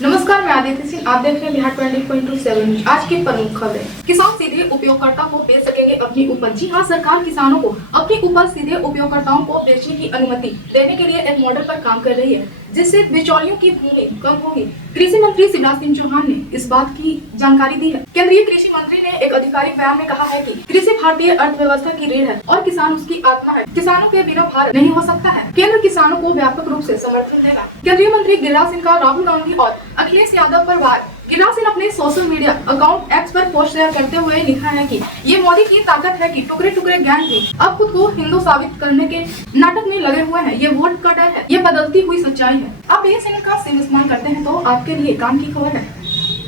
नमस्कार, मैं आदित्य सिंह। आप देख रहे हैं बिहार 20.7। आज की प्रमुख खबरें। किसान सीधे उपयोगकर्ता को बेच सकेंगे अपनी उपज। जी हां, सरकार किसानों को अपनी उपज सीधे उपयोगकर्ताओं को बेचने की अनुमति देने के लिए एक मॉडल पर काम कर रही है, जिससे बिचौलियों की भूमि कम होगी। कृषि मंत्री शिवराज सिंह चौहान ने इस बात की जानकारी दी है। केंद्रीय कृषि मंत्री ने एक आधिकारिक बयान में कहा है कि कृषि भारतीय अर्थव्यवस्था की रीढ़ है और किसान उसकी आत्मा है। किसानों के बिना भारत नहीं हो सकता है। केंद्र किसानों को व्यापक रूप से समर्थन देगा। केंद्रीय मंत्री गिरिराज सिंह का राहुल गांधी और अखिलेश यादव पर वार। गिरिराज सिंह अपने सोशल मीडिया अकाउंट एक्स पर पोस्ट शेयर करते हुए लिखा है कि ये मोदी की ताकत है कि टुकड़े टुकड़े गैंग भी अब खुद को हिंदू साबित करने के नाटक में लगे हुए हैं। ये वोट का डर है, ये बदलती हुई सच्चाई है। आप बीएसएनएल का सिम इस्तेमाल करते हैं तो आपके लिए काम की खबर है।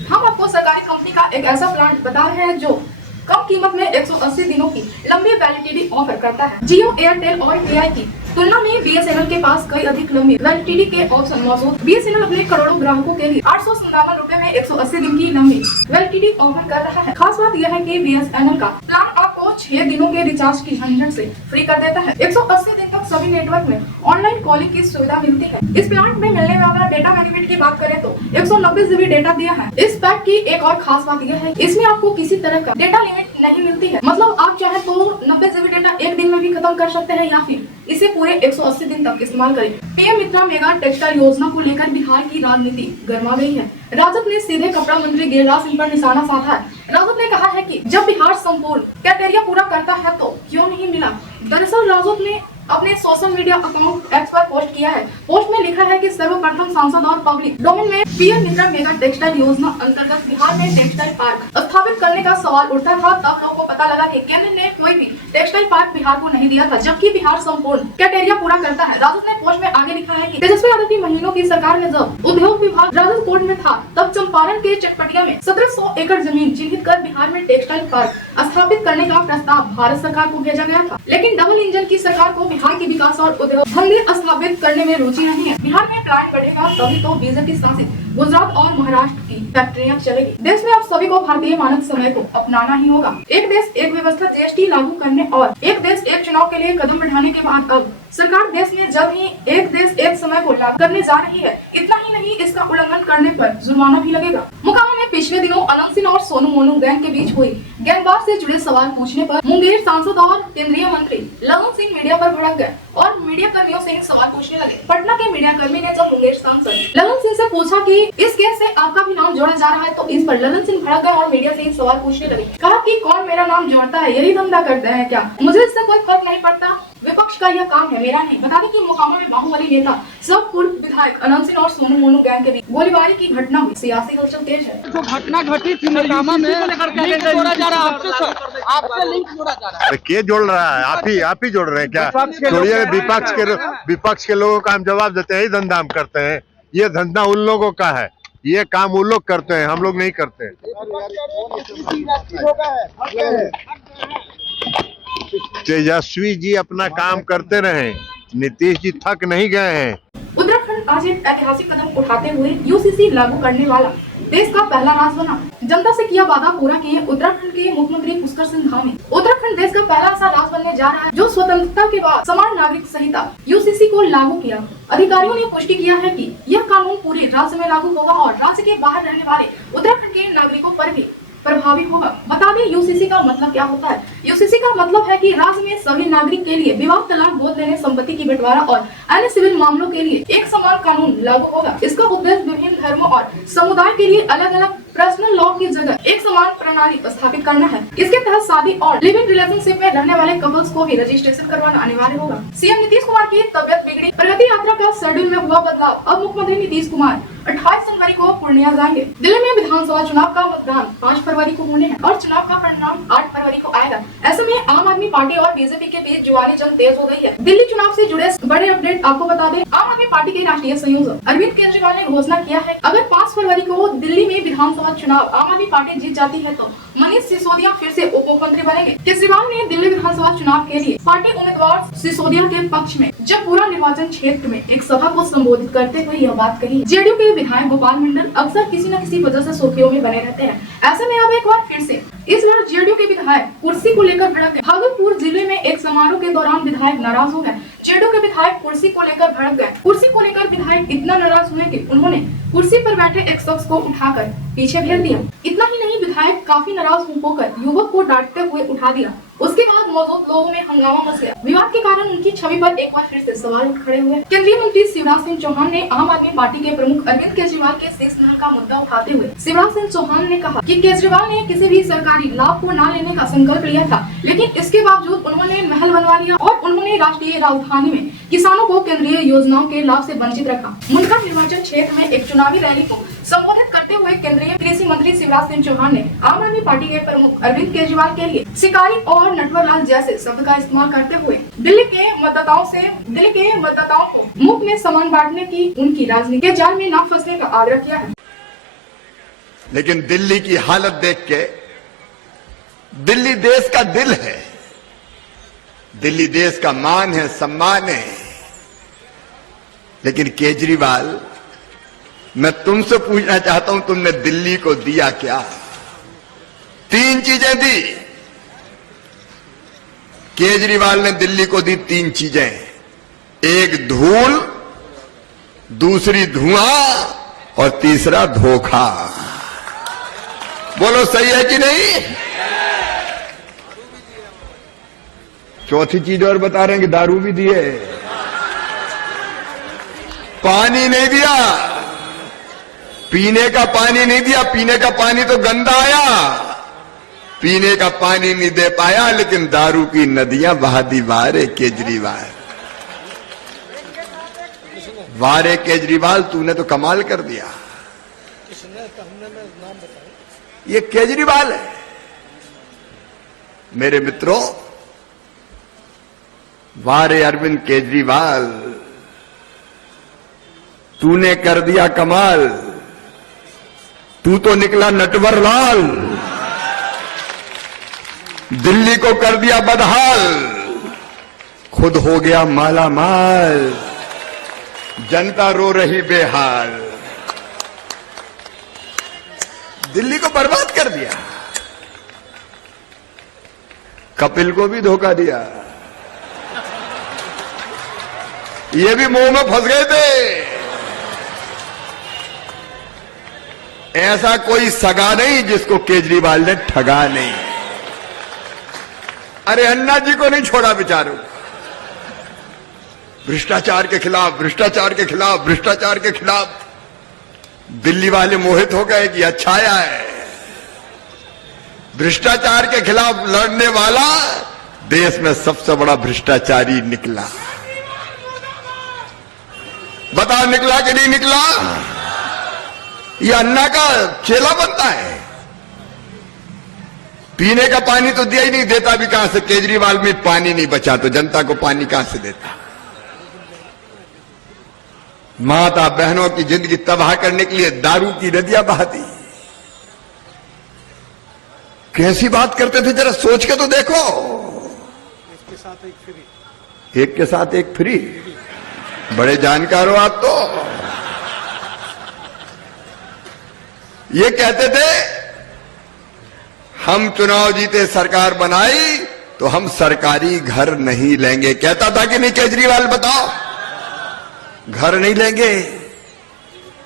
हम आपको सरकारी कंपनी का एक ऐसा प्लान बता रहे हैं जो कम कीमत में 180 दिनों की लंबी वैलिडिटी ऑफर करता है। जियो, एयरटेल और एआई की तुलना में बीएसएनएल के पास कई अधिक लंबी वैलिडिटी के ऑप्शन मौजूद। बीएसएनएल अपने करोड़ों ग्राहकों के लिए 857 रुपए में 180 दिन की लंबी वैलिडिटी ऑफर कर रहा है। खास बात यह है कि बीएसएनएल का प्लान आपको 6 दिनों के रिचार्ज की झंझट से फ्री कर देता है। 180 दिन तक सभी नेटवर्क में ऑनलाइन कॉलिंग की सुविधा मिलती है। इस प्लान में मिलने वाला डेटा बेनिफिट की बात करें तो 190 जीबी डेटा दिया है। इस पैक की एक और खास बात यह है, इसमें आपको किसी तरह का डेटा लिमिट नहीं मिलती है। मतलब आप चाहे तो 90 जीबी डेटा एक दिन में भी खत्म कर सकते हैं या फिर इसे पूरे 180 दिन तक इस्तेमाल करें। पीएम मित्रा मेगा टेक्सटाइल योजना को लेकर बिहार की राजनीति गर्मा गई है। राजद ने सीधे कपड़ा मंत्री गिरिराज सिंह पर निशाना साधा है। राजद ने कहा है कि जब बिहार संपूर्ण क्राइटेरिया पूरा करता है तो क्यों नहीं मिला। दरअसल राजद ने अपने सोशल मीडिया अकाउंट एक्स पर पोस्ट किया है। पोस्ट में लिखा है कि सर्वप्रथम सांसद और पब्लिक डोमेन में पीएम मित्रा मेगा टेक्सटाइल योजना अंतर्गत बिहार में टेक्सटाइल पार्क स्थापित करने का सवाल उठा था। तब लोगों को पता लगा कि केंद्र ने कोई भी टेक्सटाइल पार्क बिहार को नहीं दिया था, जबकि बिहार संपूर्ण क्राइटेरिया पूरा करता है। राजद ने पोस्ट में आगे लिखा है कि तेजस्वी यादव की महीनों की सरकार में जब उद्योग विभाग राजद कोर्ट में था, तब चंपारण के चटपटिया में 1700 एकड़ जमीन चिन्हित कर बिहार में टेक्सटाइल पार्क स्थापित करने का प्रस्ताव भारत सरकार को भेजा गया था। लेकिन डबल इंजन की सरकार को बिहार के विकास और उद्योग धंधे स्थापित करने में रुचि नहीं है। बिहार में प्लांट बढ़ेगा तभी तो बीजेपी शासित गुजरात और महाराष्ट्र की फैक्ट्रियां चलेगी। देश में अब सभी को भारतीय मानक समय को अपनाना ही होगा। एक देश एक व्यवस्था जीएसटी लागू करने और एक देश एक चुनाव के लिए कदम बढ़ाने के बाद अब सरकार देश में जल्द ही एक देश एक समय को लागू करने जा रही है। इतना ही नहीं, इसका उल्लंघन करने पर जुर्माना भी लगेगा। मोकामा में पिछले दिनों अनंत सिंह और सोनू मोनू गैंग के बीच हुई गैंगवार से जुड़े सवाल पूछने पर मुंगेर सांसद और केंद्रीय मंत्री ललन सिंह मीडिया पर भड़क गए और मीडिया कर्मियों से सवाल पूछने लगे। पटना के मीडिया कर्मी ने जब मुंगेर सांसद ललन सिंह से पूछा कि इस केस से आपका भी नाम जोड़ा जा रहा है, तो इस पर ललन सिंह भड़क गए और मीडिया से सवाल पूछने लगे। कहा कि कौन मेरा नाम जोड़ता है, यही धंधा करते हैं क्या? मुझे इससे कोई फर्क नहीं पड़ता, विपक्ष का यह काम है, मेरा नहीं। बता दें कि मोकामा में बाहुबली नेता सब पूर्व विधायक अनंत सिंह और सोनू मोनू गैंग के बीच गोलीबारी की घटना हुई। सियासी हलचल तेज है। जो घटना घटी थी मोकामा में लिंक जोड़ा जा रहा है आपसे लिंक जोड़ा जा रहा है। के जोड़ रहा है? आप ही जोड़ रहे हैं क्या? छोड़िए, विपक्ष के लोगों का हम जवाब देते हैं, धंधा हम करते हैं। ये धंधा उन लोगों का है, ये काम उन लोग करते हैं, हम लोग नहीं करते। तेजस्वी जी अपना काम करते रहे, नीतीश जी थक नहीं गए हैं। उत्तराखंड आज एक ऐतिहासिक कदम उठाते हुए यूसीसी लागू करने वाला देश का पहला राज्य बना। जनता से किया वादा पूरा किए उत्तराखंड के मुख्यमंत्री पुष्कर सिंह धामी। उत्तराखंड देश का पहला ऐसा राज्य बनने जा रहा है जो स्वतंत्रता के बाद समान नागरिक संहिता यूसीसी को लागू किया। अधिकारियों ने पुष्टि किया है कि यह कानून पूरे राज्य में लागू होगा और राज्य के बाहर रहने वाले उत्तराखंड के नागरिकों पर भी प्रभावी होगा। बता दें यूसीसी का मतलब क्या होता है। यूसीसी का मतलब है कि राज्य में सभी नागरिक के लिए विवाह, तलाक, गोद लेने, संपत्ति की बंटवारा और अन्य सिविल मामलों के लिए एक समान कानून लागू होगा। इसका उद्देश्य विभिन्न धर्मों और समुदाय के लिए अलग अलग पर्सनल लॉ की जगह एक समान प्रणाली स्थापित करना है। इसके तहत शादी और लिव इन रिलेशनशिप में रहने वाले कपल्स को भी रजिस्ट्रेशन करवाना अनिवार्य होगा। सीएम नीतीश कुमार की तबियत बिगड़ी, प्रगति यात्रा का शेड्यूल में हुआ बदलाव। अब मुख्यमंत्री नीतीश कुमार 28 जनवरी को पूर्णिया जाएंगे। दिल्ली में विधानसभा चुनाव का मतदान 5 फरवरी को होने हैं और चुनाव का परिणाम 8 फरवरी को आएगा। ऐसे में आम आदमी पार्टी और बीजेपी के बीच जुआनी जंग तेज हो गई है। दिल्ली चुनाव से जुड़े बड़े अपडेट आपको बता दें। आम आदमी पार्टी के राष्ट्रीय संयोजक अरविंद केजरीवाल ने घोषणा किया है, अगर 5 फरवरी को दिल्ली में विधानसभा चुनाव आम आदमी पार्टी जीत जाती है तो मनीष सिसोदिया फिर से उप मुख्यमंत्री बनेंगे। केजरीवाल ने दिल्ली विधानसभा चुनाव के लिए पार्टी उम्मीदवार सिसोदिया के पक्ष में जब पूरा निर्वाचन क्षेत्र में एक सभा को संबोधित करते हुए यह बात कही। जेडीयू के विधायक गोपाल मंडल अक्सर किसी न किसी वजह से सुर्खियों में बने रहते हैं। ऐसे में अब एक बार फिर से इस बार जेडीयू के विधायक कुर्सी को लेकर भड़क गए। भागलपुर जिले में एक समारोह के दौरान विधायक नाराज हो गए। जेडीयू के विधायक कुर्सी को लेकर भड़क गए। कुर्सी को लेकर विधायक इतना नाराज हुए कि उन्होंने कुर्सी पर बैठे एक शख्स को उठाकर पीछे फेंक दिया। इतना ही नहीं, विधायक काफी नाराज होकर युवक को डांटते हुए उठा दिया। उसके बाद मौजूद लोगों में हंगामा मच गया। विवाद के कारण उनकी छवि पर एक बार फिर से सवाल उठ खड़े हुए। केंद्रीय मंत्री शिवराज सिंह चौहान ने आम आदमी पार्टी के प्रमुख अरविंद केजरीवाल के शीश महल का मुद्दा उठाते हुए शिवराज सिंह चौहान ने कहा कि केजरीवाल ने किसी भी सरकारी लाभ को न लेने का संकल्प लिया था, लेकिन इसके बावजूद उन्होंने महल बनवा लिया और उन्होंने राष्ट्रीय राजधानी में किसानों को केंद्रीय योजनाओं के लाभ से वंचित रखा। मुंडका निर्वाचन क्षेत्र में एक चुनावी रैली को संबोधित करते हुए केंद्रीय कृषि मंत्री शिवराज सिंह चौहान ने आम आदमी पार्टी के प्रमुख अरविंद केजरीवाल के लिए शिकारी और नटवरलाल जैसे शब्द का इस्तेमाल करते हुए दिल्ली के मतदाताओं को मुफ्त में सामान बांटने की उनकी राजनीति के जाल में न फंसने का आग्रह किया है। लेकिन दिल्ली की हालत देख के, दिल्ली देश का दिल है, दिल्ली देश का मान है, सम्मान है, लेकिन केजरीवाल, मैं तुमसे पूछना चाहता हूं, तुमने दिल्ली को दिया क्या? 3 चीजें दी। केजरीवाल ने दिल्ली को दी 3 चीजें, एक धूल, दूसरी धुआं और तीसरा धोखा। बोलो सही है कि नहीं? चौथी चीज और बता रहे हैं कि दारू भी दिए, पानी नहीं दिया, पीने का पानी नहीं दिया। पीने का पानी तो गंदा आया, पीने का पानी नहीं दे पाया, लेकिन दारू की नदियां बहा दी। वारे केजरीवाल, वारे केजरीवाल, तूने तो कमाल कर दिया। ये केजरीवाल है। मेरे मित्रों, वारे अरविंद केजरीवाल, तूने कर दिया कमाल। तू तो निकला नटवरलाल, दिल्ली को कर दिया बदहाल, खुद हो गया माला माल, जनता रो रही बेहाल। दिल्ली को बर्बाद कर दिया, कपिल को भी धोखा दिया, ये भी मुंह में फंस गए थे। ऐसा कोई सगा नहीं जिसको केजरीवाल ने ठगा नहीं। अरे अन्ना जी को नहीं छोड़ा बेचारों, भ्रष्टाचार के खिलाफ, भ्रष्टाचार के खिलाफ, भ्रष्टाचार के खिलाफ। दिल्ली वाले मोहित हो गए कि अच्छा आया है, भ्रष्टाचार के खिलाफ लड़ने वाला देश में सबसे बड़ा भ्रष्टाचारी निकला। बता निकला कि नहीं निकला? ये अन्ना का चेला बनता है। पीने का पानी तो दिया ही नहीं, देता भी कहां से? केजरीवाल में पानी नहीं बचा तो जनता को पानी कहां से देता? माता बहनों की जिंदगी तबाह करने के लिए दारू की नदियां बहा दी। कैसी बात करते थे, जरा सोच के तो देखो। एक के साथ एक फ्री। बड़े जानकार हो आप तो। ये कहते थे हम चुनाव जीते, सरकार बनाई तो हम सरकारी घर नहीं लेंगे। कहता था कि नहीं केजरीवाल? बताओ, घर नहीं लेंगे,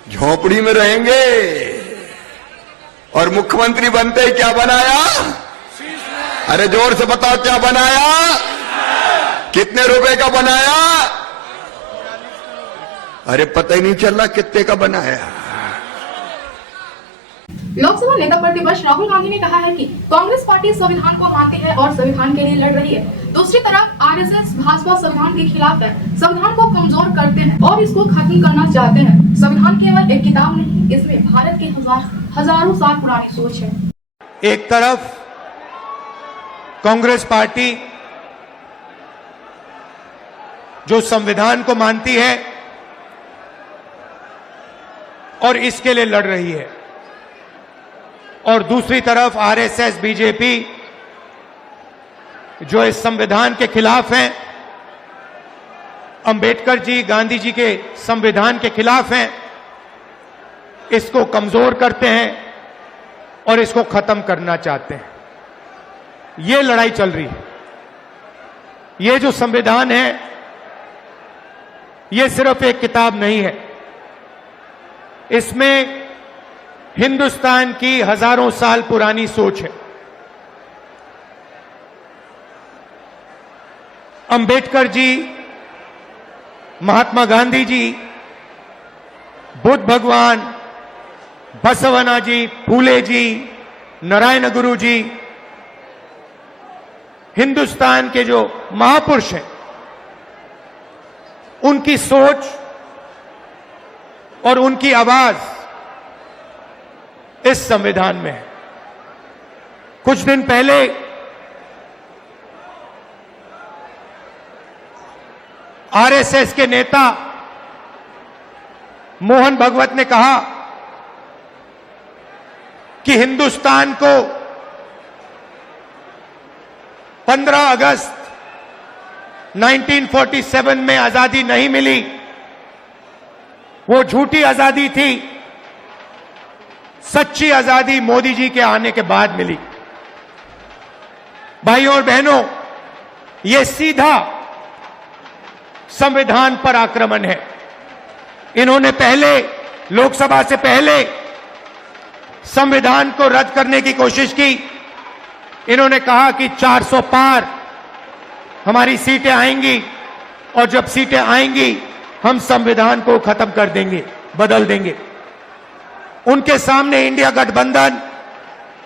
झोपड़ी में रहेंगे। और मुख्यमंत्री बनते ही क्या बनाया? अरे जोर से बताओ, क्या बनाया? कितने रुपए का बनाया? अरे पता ही नहीं चल रहा कितने का बनाया। लोकसभा नेता प्रतिपक्ष राहुल गांधी ने कहा है कि कांग्रेस पार्टी संविधान को मानती है और संविधान के लिए लड़ रही है। दूसरी तरफ आरएसएस भाजपा संविधान के खिलाफ है, संविधान को कमजोर करते हैं और इसको खत्म करना चाहते हैं। संविधान केवल एक किताब नहीं, इसमें भारत की हजारों साल पुरानी सोच है। एक तरफ कांग्रेस पार्टी जो संविधान को मानती है और इसके लिए लड़ रही है, और दूसरी तरफ आरएसएस बीजेपी जो इस संविधान के खिलाफ हैं, अंबेडकर जी, गांधी जी के संविधान के खिलाफ हैं, इसको कमजोर करते हैं और इसको खत्म करना चाहते हैं। ये लड़ाई चल रही है। ये जो संविधान है, ये सिर्फ एक किताब नहीं है। इसमें हिंदुस्तान की हजारों साल पुरानी सोच है। अंबेडकर जी, महात्मा गांधी जी, बुद्ध भगवान, बसवना जी, फूले जी, नारायण गुरु जी, हिंदुस्तान के जो महापुरुष हैं, उनकी सोच और उनकी आवाज इस संविधान में है। कुछ दिन पहले आरएसएस के नेता मोहन भगवत ने कहा कि हिंदुस्तान को 15 अगस्त 1947 में आजादी नहीं मिली, वो झूठी आजादी थी, सच्ची आजादी मोदी जी के आने के बाद मिली। भाइयों और बहनों, ये सीधा संविधान पर आक्रमण है। इन्होंने पहले, लोकसभा से पहले संविधान को रद्द करने की कोशिश की। इन्होंने कहा कि 400 पार हमारी सीटें आएंगी और जब सीटें आएंगी हम संविधान को खत्म कर देंगे, बदल देंगे। उनके सामने इंडिया गठबंधन,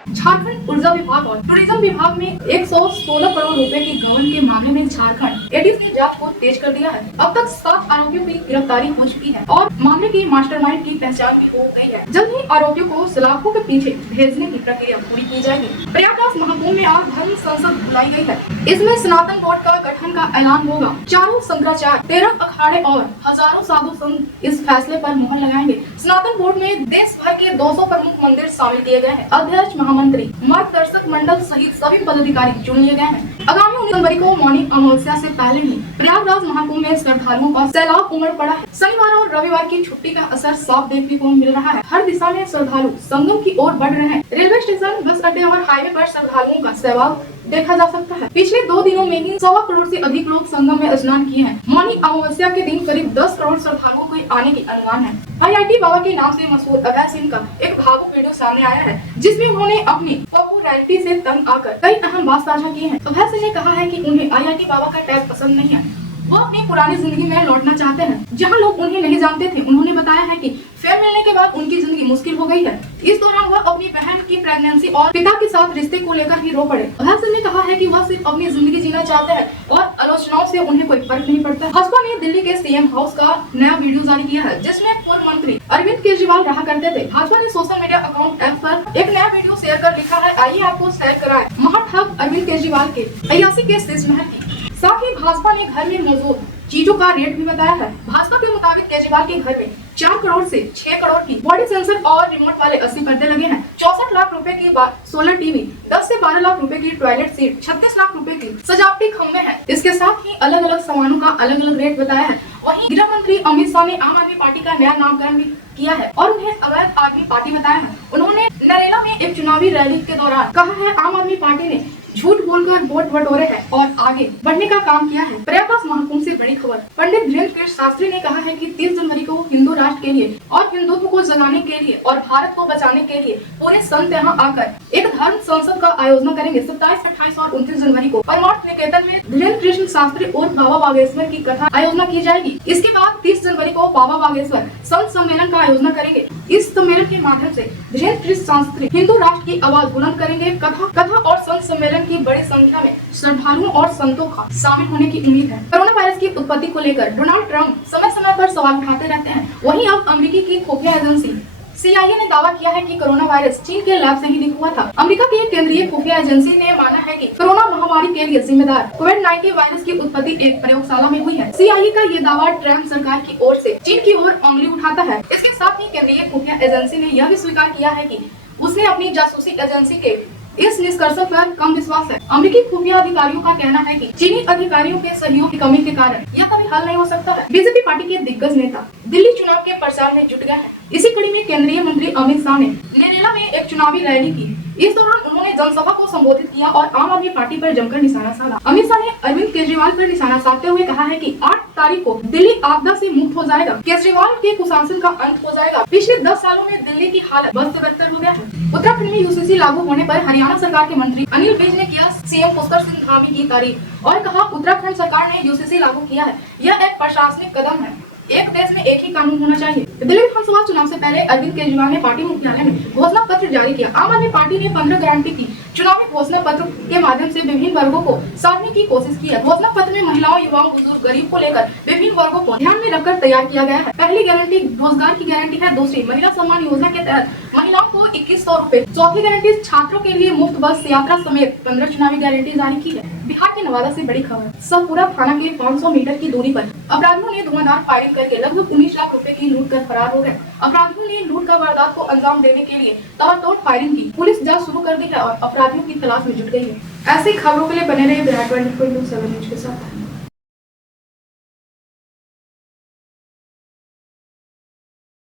झारखंड ऊर्जा विभाग और टूरिज्म विभाग में 116 करोड़ रुपए की गबन के मामले में झारखंड एडीसी ने जांच को तेज कर दिया है। अब तक 7 आरोपियों की गिरफ्तारी हो चुकी है और मामले की मास्टरमाइंड की पहचान भी हो गई है। जल्द ही आरोपियों को सलाखों के पीछे भेजने की प्रक्रिया पूरी की जाएगी। प्रयागराज महाकुंभ में आज धर्म संसद बुलाई गई है। इसमें सनातन बोर्ड का गठन का ऐलान होगा। चारों शंकराचार्य, 13 अखाड़े और हजारों साधु संत इस फैसले पर मुहर लगाएंगे। सनातन बोर्ड में देश भर के 200 प्रमुख मंदिर शामिल किए गए हैं। अध्यक्ष, मंत्री, मार्गदर्शक मंडल सहित सभी पदाधिकारी चुन लिए गए हैं। आगामी 19 जनवरी को मौनी अमावस्या से पहले ही प्रयागराज महाकुंभ में श्रद्धालुओं का सैलाब उमड़ पड़ा है। शनिवार और रविवार की छुट्टी का असर साफ देखने को मिल रहा है। हर दिशा में श्रद्धालु संगम की ओर बढ़ रहे हैं। रेलवे स्टेशन, बस अड्डे और हाईवे पर श्रद्धालुओं का सैलाब देखा जा सकता है। पिछले 2 दिनों में ही 1.25 करोड़ से अधिक लोग संगम में स्नान किए हैं। मौनी अमावस्या के दिन करीब 10 करोड़ श्रद्धालुओं के आने की अनुमान है। IIT बाबा के नाम से मशहूर अभय सिंह का एक भावुक वीडियो सामने आया है, जिसमें उन्होंने अपनी पॉपुलैरिटी से तंग आकर कई अहम बात साझा की है। अभय सिंह ने कहा है कि उन्हें IIT बाबा का टैग पसंद नहीं है। वो अपनी पुरानी जिंदगी में लौटना चाहते हैं, जहां लोग उन्हें नहीं जानते थे। उन्होंने बताया है कि फेम मिलने के बाद उनकी जिंदगी मुश्किल हो गई है। इस दौरान वह अपनी बहन की प्रेगनेंसी और पिता के साथ रिश्ते को लेकर ही रो पड़े। अभय सिंह ने कहा है कि वह सिर्फ अपनी जिंदगी जीना चाहते हैं और आलोचनाओं से उन्हें कोई फर्क नहीं पड़ता। भाजपा ने दिल्ली के सीएम हाउस का नया वीडियो जारी किया है, जिसमें पूर्व मंत्री अरविंद केजरीवाल रहा करते थे। भाजपा ने सोशल मीडिया अकाउंट ऐप पर एक नया वीडियो शेयर कर लिखा है, आइए आपको शेयर कराएं महाठग अरविंद केजरीवाल के अयासी के शीश महल की। साथ ही भाजपा ने घर में मौजूद चीजों का रेट भी बताया है। भाजपा के मुताबिक केजरीवाल के घर में 4 करोड़ से 6 करोड़ की बॉडी सेंसर और रिमोट वाले 80 पर्दे लगे हैं। 64 लाख रुपए की 16 टीवी, 10 से 12 लाख रुपए की टॉयलेट सीट, 36 लाख रुपए की सजावटी खंबे हैं। इसके साथ ही अलग अलग सामानों का अलग अलग रेट बताया है। वहीं गृह मंत्री अमित शाह ने आम आदमी पार्टी का नया नामकरण भी किया है और उन्हें अवैध आदमी पार्टी बताया है। उन्होंने नरेला में एक चुनावी रैली के दौरान कहा है, आम आदमी पार्टी ने झूठ बोलकर वोट बटोरे हैं और आगे बढ़ने का काम किया है। प्रयागराज महाकुंभ से बड़ी खबर। पंडित धीरेन्द्र कृष्ण शास्त्री ने कहा है कि 30 जनवरी को हिंदू राष्ट्र के लिए और हिंदुत्व को जगाने के लिए और भारत को बचाने के लिए पूरे संत यहाँ आकर एक धर्म संसद का आयोजन करेंगे। 27, 28 और 29 जनवरी को परमार्थ निकेतन में धीरेन्द्र कृष्ण शास्त्री और बाबा बागेश्वर की कथा आयोजना की जाएगी। इसके बाद 30 जनवरी को बाबा बागेश्वर संत सम्मेलन का आयोजन करेंगे। इस सम्मेलन के माध्यम से धीरेन्द्र कृष्ण शास्त्री हिंदू राष्ट्र की आवाज बुलंद करेंगे। कथा और संत सम्मेलन की बड़ी संख्या में श्रद्धालुओं और संतों का शामिल होने की उम्मीद है। कोरोना वायरस की उत्पत्ति को लेकर डोनाल्ड ट्रंप समय समय पर सवाल उठाते रहते हैं। वहीं अब अमेरिकी की खुफिया एजेंसी CIA ने दावा किया है कि कोरोना वायरस चीन के लैब से ही लीक हुआ था। अमेरिका की केंद्रीय खुफिया एजेंसी ने माना है कि कोरोना महामारी के लिए जिम्मेदार कोविड-19 वायरस की उत्पत्ति एक प्रयोगशाला में हुई है। CIA का ये दावा ट्रंप सरकार की ओर से चीन की ओर उंगली उठाता है। इसके साथ ही केंद्रीय खुफिया एजेंसी ने यह भी स्वीकार किया है कि उसने अपनी जासूसी एजेंसी के इस निष्कर्ष पर कम विश्वास है। अमेरिकी खुफिया अधिकारियों का कहना है कि चीनी अधिकारियों के सहयोग की कमी के कारण यह कभी हल नहीं हो सकता है। बीजेपी पार्टी के दिग्गज नेता दिल्ली चुनाव के प्रचार में जुट गए हैं। इसी कड़ी में केंद्रीय मंत्री अमित शाह ने नरेला में एक चुनावी रैली की। इस दौरान उन्होंने जनसभा को संबोधित किया और आम आदमी पार्टी पर जमकर निशाना साधा। अमित शाह ने अरविंद केजरीवाल पर निशाना साधते हुए कहा है कि 8 तारीख को दिल्ली आपदा से मुक्त हो जाएगा, केजरीवाल के कुशासन का अंत हो जाएगा। पिछले 10 सालों में दिल्ली की हालत बद से बदतर हो गया है। उत्तराखंड में यूसीसी लागू होने पर हरियाणा सरकार के मंत्री अनिल विज ने किया सीएम पुष्कर सिंह धामी की तारीफ और कहा उत्तराखंड सरकार ने यूसीसी लागू किया है, यह एक प्रशासनिक कदम है। एक देश में एक ही कानून होना चाहिए। दिल्ली विधानसभा चुनाव से पहले अरविंद केजरीवाल ने पार्टी मुख्यालय में घोषणा पत्र जारी किया। आम आदमी पार्टी ने 15 गारंटी की चुनावी घोषणा पत्र के माध्यम से विभिन्न वर्गों को साधने की कोशिश की है। घोषणा पत्र में महिलाओं, युवाओं, बुजुर्ग, गरीब को लेकर विभिन्न वर्गों को ध्यान में रखकर तैयार किया गया है। पहली गारंटी रोजगार की गारंटी है। दूसरी महिला सम्मान योजना के तहत महिलाओं को 2100 रूपए। चौथी गारंटी छात्रों के लिए मुफ्त बस यात्रा समेत 15 चुनावी गारंटी जारी की है। बिहार के नवादा से बड़ी खबर। सतपुरा थाना के 500 मीटर की दूरी पर अपराधियों ने धुआंधार फायरिंग करके लगभग 19 लाख रुपए की लूट कर फरार हो गए। अपराधियों ने लूट का वारदात को अंजाम देने के लिए ताबड़तोड़ फायरिंग की। पुलिस जांच शुरू कर दी है और अपराधियों की तलाश में जुट गई है। ऐसी खबरों के लिए बने रहिए विराट 24/7 न्यूज के साथ।